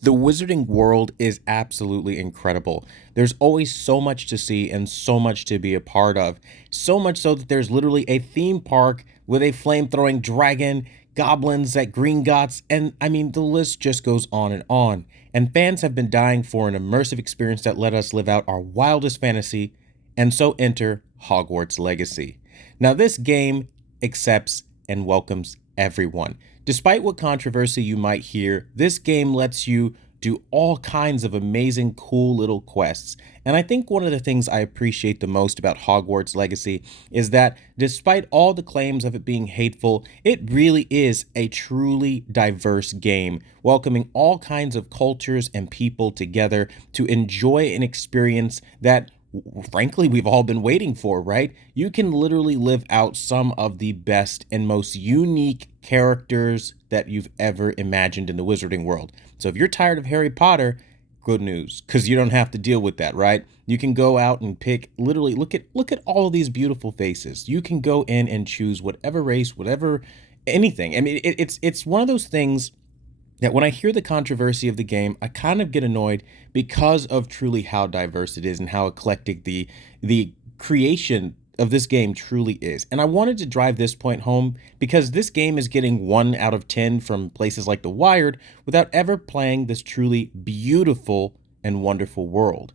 The wizarding world is absolutely incredible. There's always so much to see and so much to be a part of. So much so that there's literally a theme park with a flame throwing dragon, goblins at Gringotts, and I mean, the list just goes on and on. And fans have been dying for an immersive experience that let us live out our wildest fantasy, and so enter Hogwarts Legacy. Now, this game accepts and welcomes everyone. Despite what controversy you might hear, this game lets you do all kinds of amazing, cool little quests. And I think one of the things I appreciate the most about Hogwarts Legacy is that despite all the claims of it being hateful, it really is a truly diverse game, welcoming all kinds of cultures and people together to enjoy an experience that frankly we've all been waiting for, right? You can literally live out some of the best and most unique characters that you've ever imagined in the wizarding world. So if you're tired of Harry Potter, good news, because you don't have to deal with that, right? You can go out and pick, literally look at all of these beautiful faces. You can go in and choose whatever race, whatever, anything. I mean, it's one of those things that when I hear the controversy of the game, I kind of get annoyed because of truly how diverse it is and how eclectic the creation of this game truly is. And I wanted to drive this point home because this game is getting 1 out of 10 from places like The Wired without ever playing this truly beautiful and wonderful world.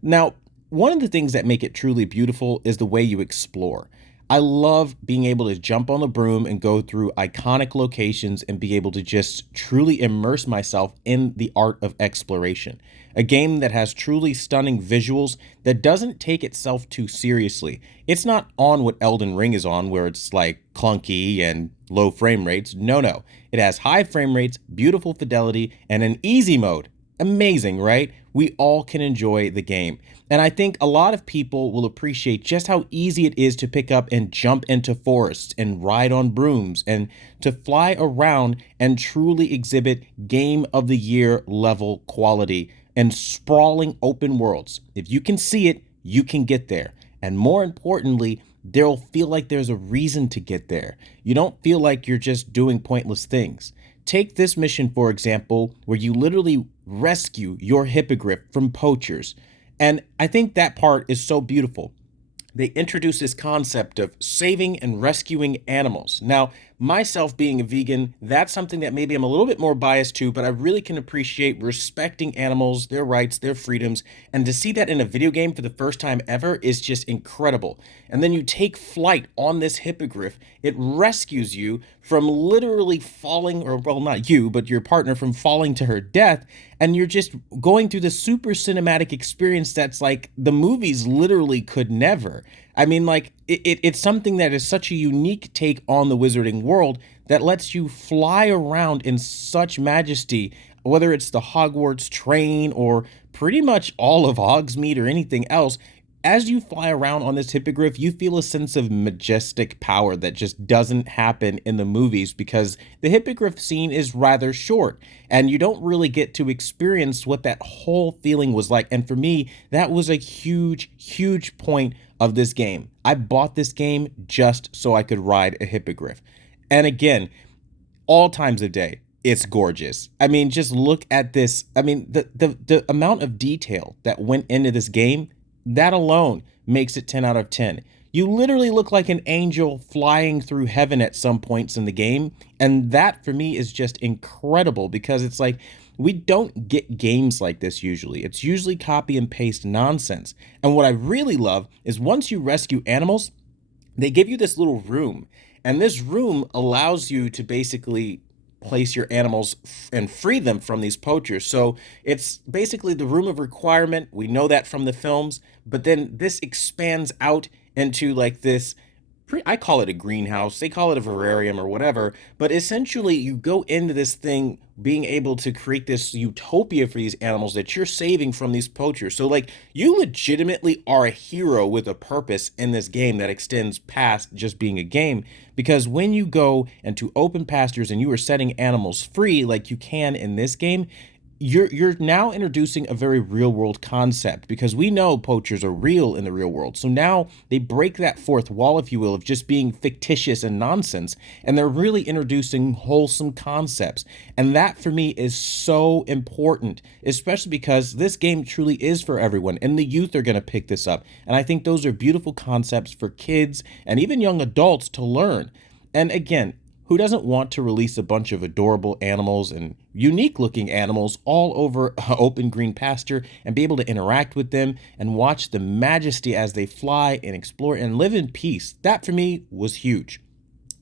Now, one of the things that make it truly beautiful is the way you explore. I love being able to jump on the broom and go through iconic locations and be able to just truly immerse myself in the art of exploration. A game that has truly stunning visuals that doesn't take itself too seriously. It's not on what Elden Ring is on, where it's like clunky and low frame rates. No, no. It has high frame rates, beautiful fidelity, and an easy mode. Amazing, right? We all can enjoy the game. And I think a lot of people will appreciate just how easy it is to pick up and jump into forests and ride on brooms and to fly around and truly exhibit game of the year level quality and sprawling open worlds. If you can see it, you can get there. And more importantly, there'll feel like there's a reason to get there. You don't feel like you're just doing pointless things. Take this mission, for example, where you literally rescue your hippogriff from poachers. And I think that part is so beautiful. They introduce this concept of saving and rescuing animals. Now, myself being a vegan, that's something that maybe I'm a little bit more biased to, but I really can appreciate respecting animals, their rights, their freedoms, and to see that in a video game for the first time ever is just incredible. And then you take flight on this hippogriff, it rescues you from literally falling, or well, not you, but your partner from falling to her death, and you're just going through the super cinematic experience that's like the movies literally could never. I mean, like, it's something that is such a unique take on the wizarding world that lets you fly around in such majesty, whether it's the Hogwarts train or pretty much all of Hogsmeade or anything else. As you fly around on this hippogriff, you feel a sense of majestic power that just doesn't happen in the movies because the hippogriff scene is rather short and you don't really get to experience what that whole feeling was like. And for me, that was a huge, huge point of this game. I bought this game just so I could ride a hippogriff. And again, all times of day, it's gorgeous. I mean, just look at this. I mean, the amount of detail that went into this game, that alone makes it 10 out of 10. You literally look like an angel flying through heaven at some points in the game. And that for me is just incredible because it's like we don't get games like this usually. It's usually copy and paste nonsense. And what I really love is once you rescue animals, they give you this little room. And this room allows you to basically place your animals and free them from these poachers. So it's basically the room of requirement. We know that from the films, but then this expands out into like this. I call it a greenhouse. They call it a vivarium or whatever. But essentially, you go into this thing being able to create this utopia for these animals that you're saving from these poachers. So, like, you legitimately are a hero with a purpose in this game that extends past just being a game. Because when you go into open pastures and you are setting animals free, like you can in this game, you're now introducing a very real world concept, because we know poachers are real in the real world. So now they break that fourth wall, if you will, of just being fictitious and nonsense, and they're really introducing wholesome concepts. And that for me is so important, especially because this game truly is for everyone, and the youth are going to pick this up. And I think those are beautiful concepts for kids and even young adults to learn. And again, who doesn't want to release a bunch of adorable animals and unique looking animals all over open green pasture and be able to interact with them and watch the majesty as they fly and explore and live in peace? That for me was huge.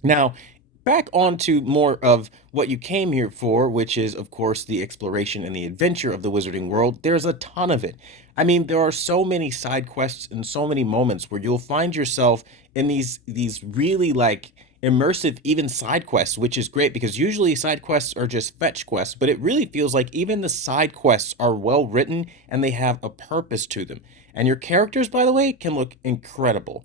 Now, back on to more of what you came here for, which is, of course, the exploration and the adventure of the Wizarding World. There's a ton of it. I mean, there are so many side quests and so many moments where you'll find yourself in these really like immersive even side quests, which is great because usually side quests are just fetch quests, but it really feels like even the side quests are well written and they have a purpose to them. And your characters, by the way, can look incredible.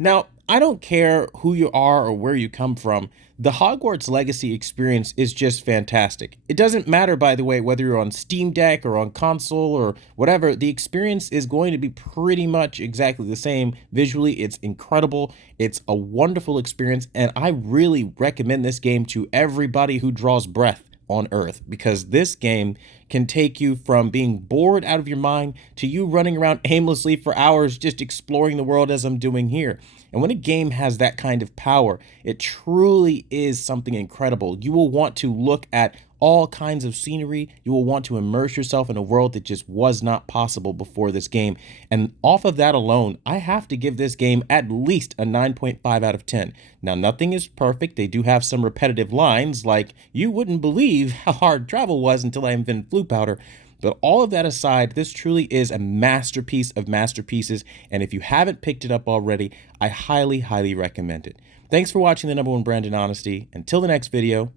Now, I don't care who you are or where you come from, the Hogwarts Legacy experience is just fantastic. It doesn't matter, by the way, whether you're on Steam Deck or on console or whatever, the experience is going to be pretty much exactly the same. Visually, it's incredible. It's a wonderful experience, and I really recommend this game to everybody who draws breath on Earth, because this game can take you from being bored out of your mind to you running around aimlessly for hours just exploring the world as I'm doing here. And when a game has that kind of power, it truly is something incredible. You will want to look at all kinds of scenery. You will want to immerse yourself in a world that just was not possible before this game. And off of that alone, I have to give this game at least a 9.5 out of 10. Now, nothing is perfect. They do have some repetitive lines like, "You wouldn't believe how hard travel was until I invented flute powder." But all of that aside, this truly is a masterpiece of masterpieces. And if you haven't picked it up already, I highly, highly recommend it. Thanks for watching the #1 brand in honesty. Until the next video,